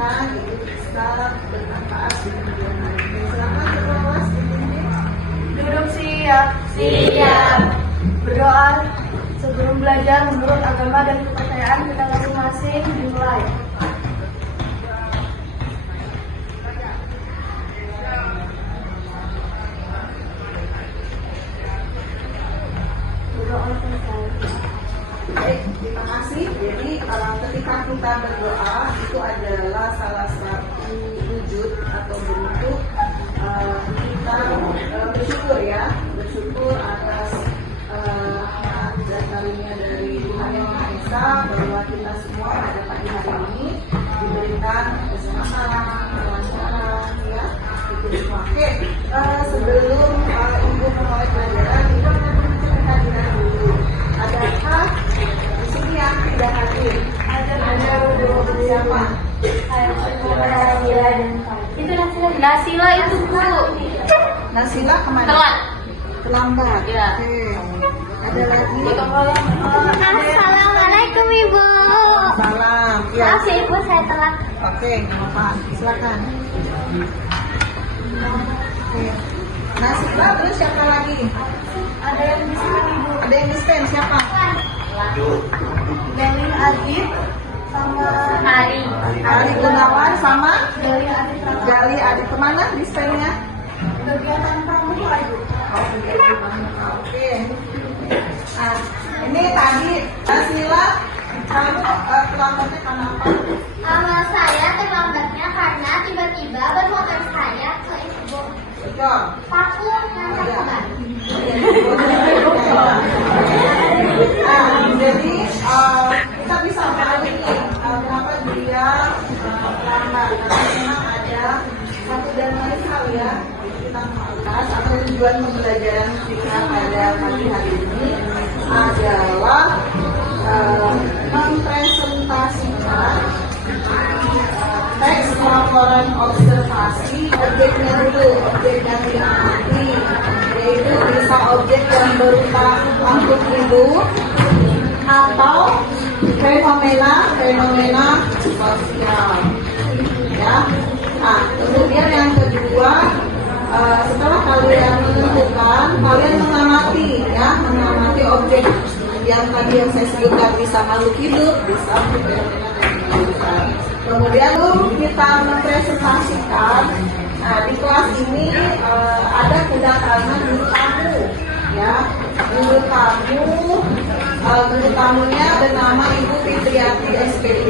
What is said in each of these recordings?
harapkan itu bisa bermanfaat di kemudian hari. Silakan Ketua UAS dipimpin. Duduk siap. Siap. Berdoa sebelum belajar menurut agama dan kepercayaan kita masing-masing dimulai. Baik, terima kasih. Jadi ketika kita berdoa itu adalah salah satu wujud atau bentuk kita bersyukur ya, bersyukur atas rahmat dan karunia dari Tuhan Yang Maha Esa bahwa kita semua pada pagi hari ini diberikan kesehatan, kelancaran, ya itu semua. Oke, sebelum ibu memulai pelajaran, ibu akan menunjukkan kehadiran dulu. Adakah di sini yang tidak hadir? Ada siapa? Itu Nasila itu Bu. Nasila kemana? Telat. Terlambat. Ya. Oke. Ada lagi? Assalamualaikum Ibu. Salam. Ya. Maaf ya Ibu, saya telat. Oke, nggak apa-apa. Silakan. Oke. Nasila, terus siapa lagi? Ada yang di sini Ibu. Ada yang dispen, siapa? Dari Adit sama Hari. Ali Gunawan sama dari Adit sama Gali Adik kemana dispennya? kegiatan pramuka Ibu. Oke. Nah, ini tadi Nasila, kamu terlambatnya karena apa? Saya terlambatnya karena tiba-tiba bermotor saya ke Ibu. Betul. Paku ngangkat beban. Nah, jadi kita bisa tahu ini kenapa dia terlambat. Karena memang ada satu dan lain hal ya kita bahas atau tujuan pembelajaran kita pada pagi hari ini adalah mempresentasikan teks laporan observasi objeknya dulu, objek yang diamati, yaitu bisa objek yang berupa makhluk hidup atau fenomena sosial. Ya. Nah, kemudian yang kedua, setelah kalian menentukan, kalian mengamati, ya, mengamati objek yang tadi yang saya sebutkan bisa makhluk hidup, bisa fenomena dan lain-lain. Kemudian kita mempresentasikan. Nah, di kelas ini ada kedatangan guru tamu, ya. Guru tamunya bernama Ibu Fitriati SPD.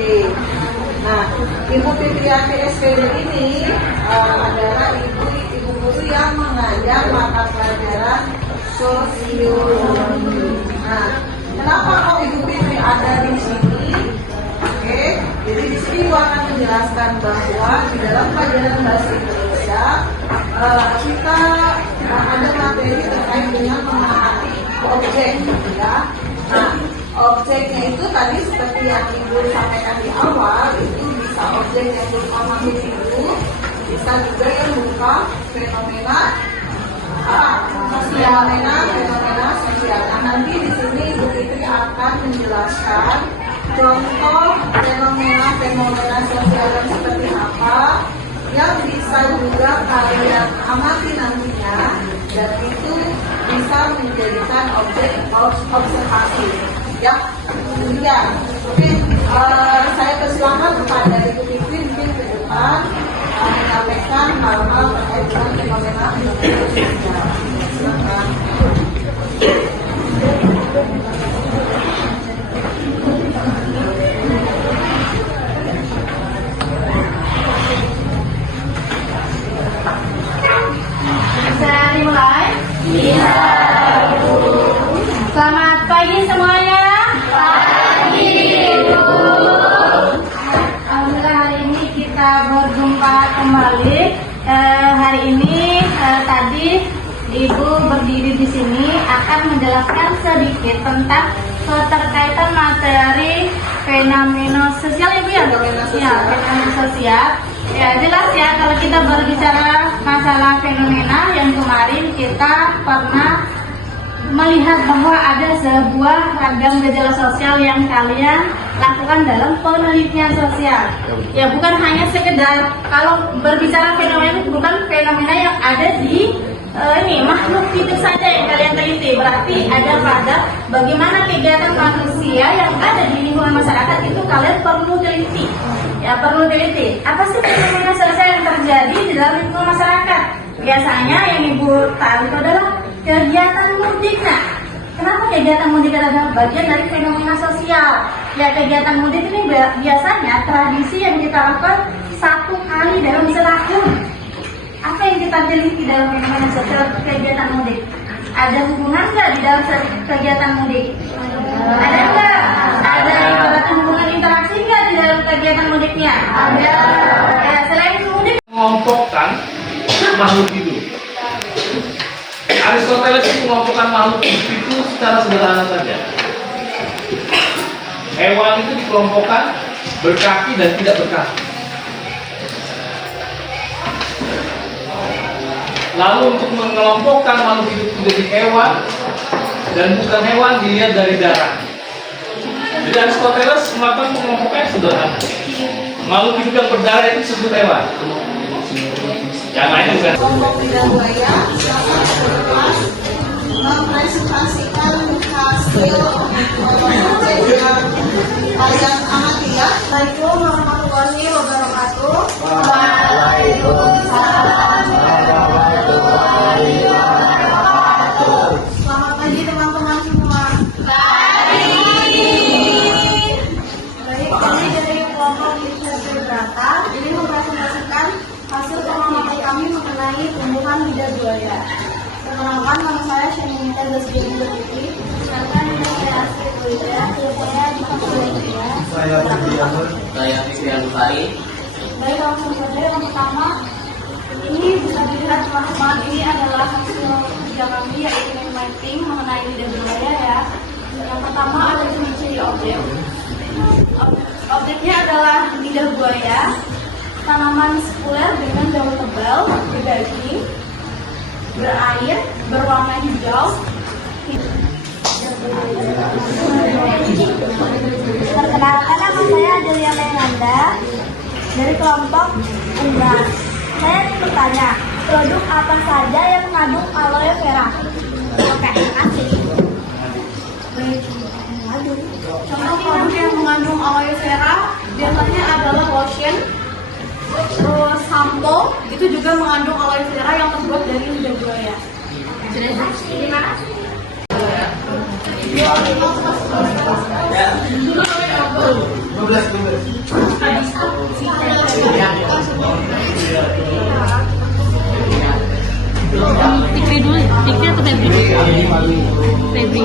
Nah, Ibu Fitriati SPD ini adalah ibu guru yang mengajar mata pelajaran sosiologi. Nah, kenapa kok Ibu Fitri ada di sini? Oke, jadi di sini Ibu akan menjelaskan bahwa di dalam pelajaran bahasa Indonesia kita ada materi terkait dengan memahami objek, ya. Nah, objeknya itu tadi seperti yang Ibu sampaikan di awal, itu bisa objek yang berupa makhluk hidup, bisa juga yang berupa fenomena sosial. Nah, nanti di sini Ibu Fitri akan menjelaskan contoh fenomena sosial yang seperti apa yang bisa juga kalian amati nantinya, dan itu bisa menjadikan objek observasi. Ya, kemudian saya persilakan kepada Ibu Fitri mungkin ke depan menyampaikan hal-hal terkait dengan fenomena sosial. Silakan. Bisa dimulai? Iya. Selamat pagi semuanya. Pagi Ibu. Alhamdulillah hari ini kita berjumpa kembali. Hari ini tadi Ibu berdiri di sini akan menjelaskan sedikit tentang keterkaitan materi fenomena sosial Ibu ya. Fenomena sosial. Ya jelas ya, kalau kita berbicara masalah fenomena yang kemarin kita pernah melihat bahwa ada sebuah ragam gejala sosial yang kalian lakukan dalam penelitian sosial. Ya bukan hanya sekedar kalau berbicara fenomena bukan fenomena yang ada di ini makhluk hidup saja yang kalian teliti, berarti ada pada bagaimana kegiatan manusia yang ada di lingkungan masyarakat itu kalian perlu teliti. Ya perlu teliti. Apa sih fenomena sosial yang terjadi di dalam lingkungan masyarakat? Biasanya yang ibu tahu itu adalah kegiatan mudik. Nah, kenapa kegiatan mudik adalah bagian dari fenomena sosial? Ya kegiatan mudik ini biasanya tradisi yang kita lakukan satu kali dalam setahun. Apa yang kita teliti dalam fenomena sosial kegiatan mudik? Ada hubungan nggak di dalam kegiatan mudik? Ada nggak? Ada ibaratnya hubungan interaksi nggak di dalam kegiatan mudiknya? Ada. Ya, selain mudik, mengelompokkan makhluk hidup. Aristoteles itu mengelompokkan makhluk hidup itu secara sederhana saja. Hewan itu dikelompokkan berkaki dan tidak berkaki. Lalu untuk mengelompokkan makhluk hidup menjadi hewan dan bukan hewan dilihat dari darah. Jadi Aristoteles melakukan pengelompokan sederhana. Makhluk hidup yang berdarah itu disebut hewan. Yang lainnya bukan. Kelompok lidah buaya mempresentasikan hasil yang amat lihat. Assalamualaikum warahmatullahi wabarakatuh. Selamat pagi teman-teman semua. Baik, kami dari kelompok riset Berata ini mempresentasikan hasil pengamatan kami mengenai tumbuhan lidah buaya. Perkenalkan, nama saya Shanita Gasbini Berpiti. Sedangkan ini saya asli Kuliah. Saya di Kuliah. Saya Fikri Al-Bukhari. Baik, langsung saja. Yang pertama, ini bisa dilihat teman-teman, ini adalah hasil kerja kami yaitu mind mapping mengenai lidah buaya ya. Yang pertama ada ciri-ciri objek. Objeknya adalah lidah buaya, tanaman sekuler dengan daun tebal, berdaging, berair, berwarna hijau. perkenalkan nama saya Adelia Menanda dari kelompok Unggas. Saya ingin bertanya, produk apa saja yang mengandung aloe vera? Oke, terima kasih. Contoh produk yang mengandung aloe vera biasanya adalah lotion, terus sampo itu juga mengandung aloe vera yang terbuat dari lidah buaya. Terima kasih. Fikri dulu, Fikri atau Febri? Febri.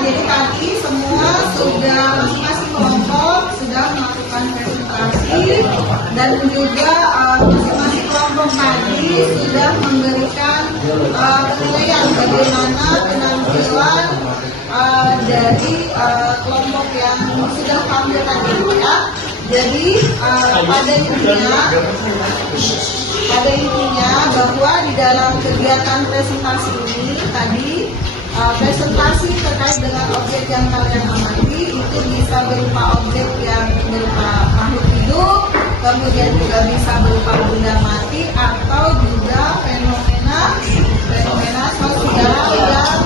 Jadi tadi semua sudah masing-masing kelompok sudah melakukan presentasi dan juga masing-masing kelompok tadi sudah memberikan penilaian bagaimana penampilan dari kelompok yang sudah tampil tadi ya. Jadi pada intinya bahwa di dalam kegiatan presentasi ini tadi presentasi terkait dengan objek yang kalian amati itu bisa berupa objek yang berupa makhluk hidup, kemudian juga bisa berupa benda mati atau juga fenomena sosial yang